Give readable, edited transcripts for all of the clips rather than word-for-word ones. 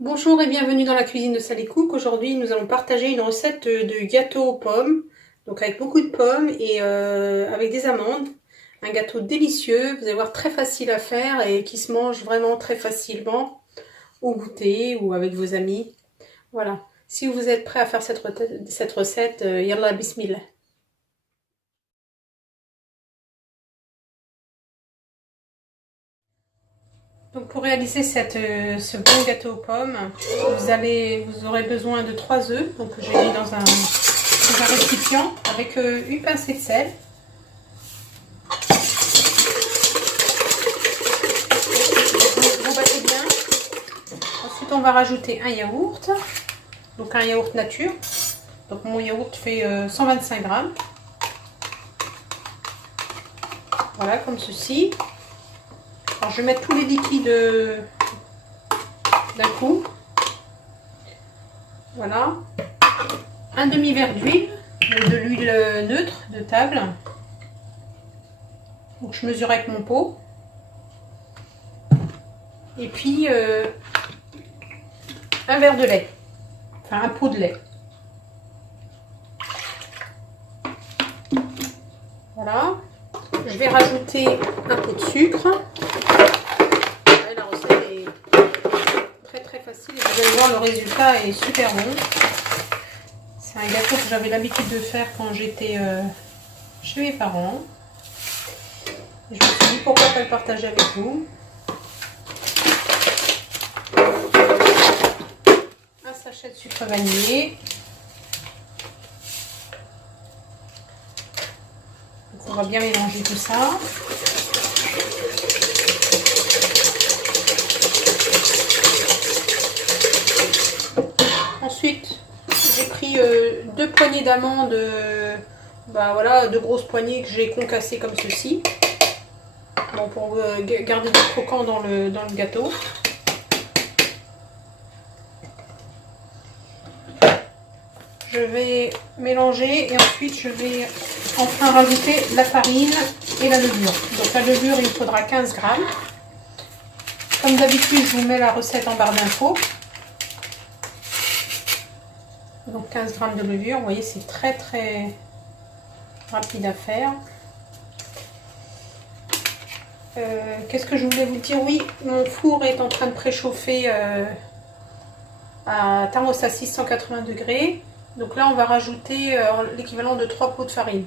Bonjour et bienvenue dans la cuisine de Sally Cook. Aujourd'hui, nous allons partager une recette de gâteau aux pommes. Donc avec beaucoup de pommes et avec des amandes. Un gâteau délicieux, vous allez voir, très facile à faire et qui se mange vraiment très facilement au goûter ou avec vos amis. Voilà. Si vous êtes prêts à faire cette recette, yallah bismillah. Donc pour réaliser ce bon gâteau aux pommes, vous aurez besoin de 3 œufs. Donc j'ai mis dans un récipient avec une pincée de sel. Vous battez bien. Ensuite on va rajouter un yaourt. Donc un yaourt nature. Donc mon yaourt fait 125 grammes. Voilà, comme ceci. Alors je vais mettre tous les liquides d'un coup. Voilà. Un demi-verre d'huile, de l'huile neutre de table. Donc je mesure avec mon pot. Et puis un verre de lait. Enfin un pot de lait. Voilà. Je vais rajouter un peu de sucre. La recette est très facile et vous allez voir, le résultat est super bon. C'est un gâteau que j'avais l'habitude de faire quand j'étais chez mes parents. Je me suis dit pourquoi pas le partager avec vous. Un sachet de sucre vanillé. Donc on va bien mélanger tout ça. Ensuite, j'ai pris 2 poignées d'amandes, voilà, 2 grosses poignées que j'ai concassées comme ceci. Bon, pour garder du croquant dans le gâteau. Je vais mélanger et ensuite je vais enfin rajouter la farine et la levure. Donc la levure, il me faudra 15 grammes. Comme d'habitude, je vous mets la recette en barre d'infos. Donc 15 grammes de levure, vous voyez, c'est très rapide à faire. Qu'est-ce que je voulais vous dire? Oui, mon four est en train de préchauffer à thermostat 680 degrés. Donc là, on va rajouter l'équivalent de 3 pots de farine.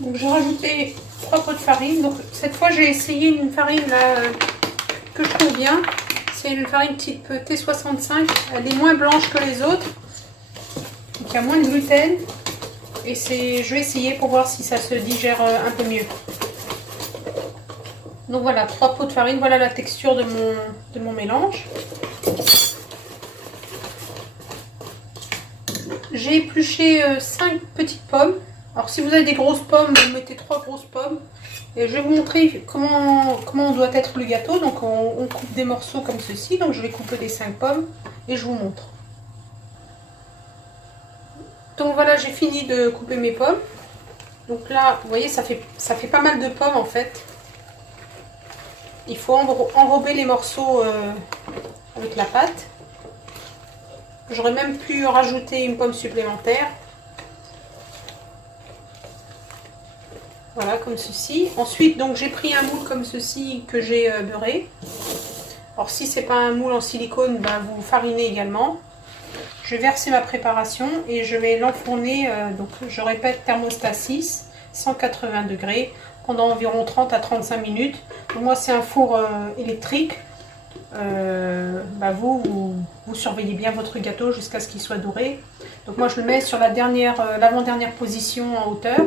Donc j'ai rajouté 3 pots de farine. Donc cette fois, j'ai essayé une farine là, que je trouve bien. C'est une farine type T65. Elle est moins blanche que les autres. Donc il y a moins de gluten. Et je vais essayer pour voir si ça se digère un peu mieux. Donc voilà, 3 pots de farine. Voilà la texture de mon mélange. J'ai épluché 5 petites pommes. Alors si vous avez des grosses pommes, vous mettez 3 grosses pommes. Et je vais vous montrer comment doit être le gâteau. Donc on coupe des morceaux comme ceci. Donc je vais couper les 5 pommes et je vous montre. Donc voilà, j'ai fini de couper mes pommes. Donc là, vous voyez, ça fait pas mal de pommes en fait. Il faut enrober les morceaux avec la pâte. J'aurais même pu rajouter une pomme supplémentaire. Voilà, comme ceci. Ensuite, donc j'ai pris un moule comme ceci que j'ai beurré. Alors si c'est pas un moule en silicone, ben, vous farinez également. Je vais verser ma préparation et je vais l'enfourner, donc je répète, thermostat 6, 180 degrés, pendant environ 30 à 35 minutes. Donc moi c'est un four électrique. Vous surveillez bien votre gâteau jusqu'à ce qu'il soit doré. Donc moi je le mets sur l'avant-dernière position en hauteur.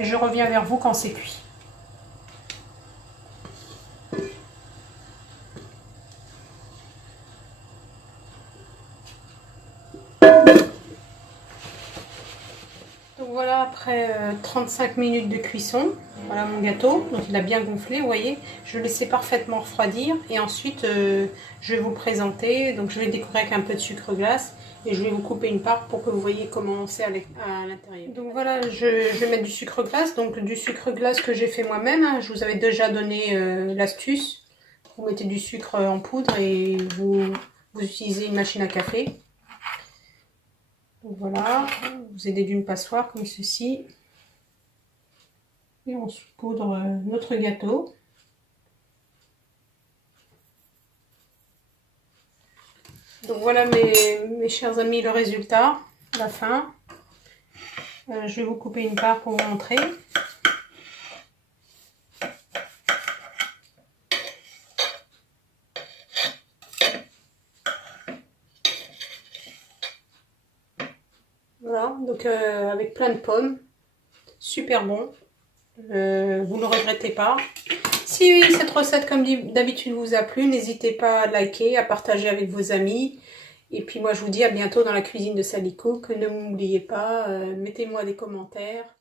Et je reviens vers vous quand c'est cuit. Donc voilà, après 35 minutes de cuisson, Voilà mon gâteau, donc il a bien gonflé, vous voyez. Je le laissais parfaitement refroidir et ensuite je vais vous présenter. Donc je vais le décorer avec un peu de sucre glace et je vais vous couper une part pour que vous voyez comment c'est à l'intérieur. Donc voilà, je vais mettre du sucre glace, donc du sucre glace que j'ai fait moi-même. Hein. Je vous avais déjà donné l'astuce. Vous mettez du sucre en poudre et vous utilisez une machine à café. Donc voilà, vous aidez d'une passoire comme ceci. Et on saupoudre notre gâteau. Donc voilà mes chers amis, le résultat, la fin. Je vais vous couper une part pour vous montrer. Voilà, donc avec plein de pommes, super bon. Vous ne le regrettez pas. Si cette recette comme d'habitude vous a plu, n'hésitez pas à liker, à partager avec vos amis. Et puis moi je vous dis à bientôt dans la cuisine de Sally Cook. Ne m'oubliez pas, mettez-moi des commentaires.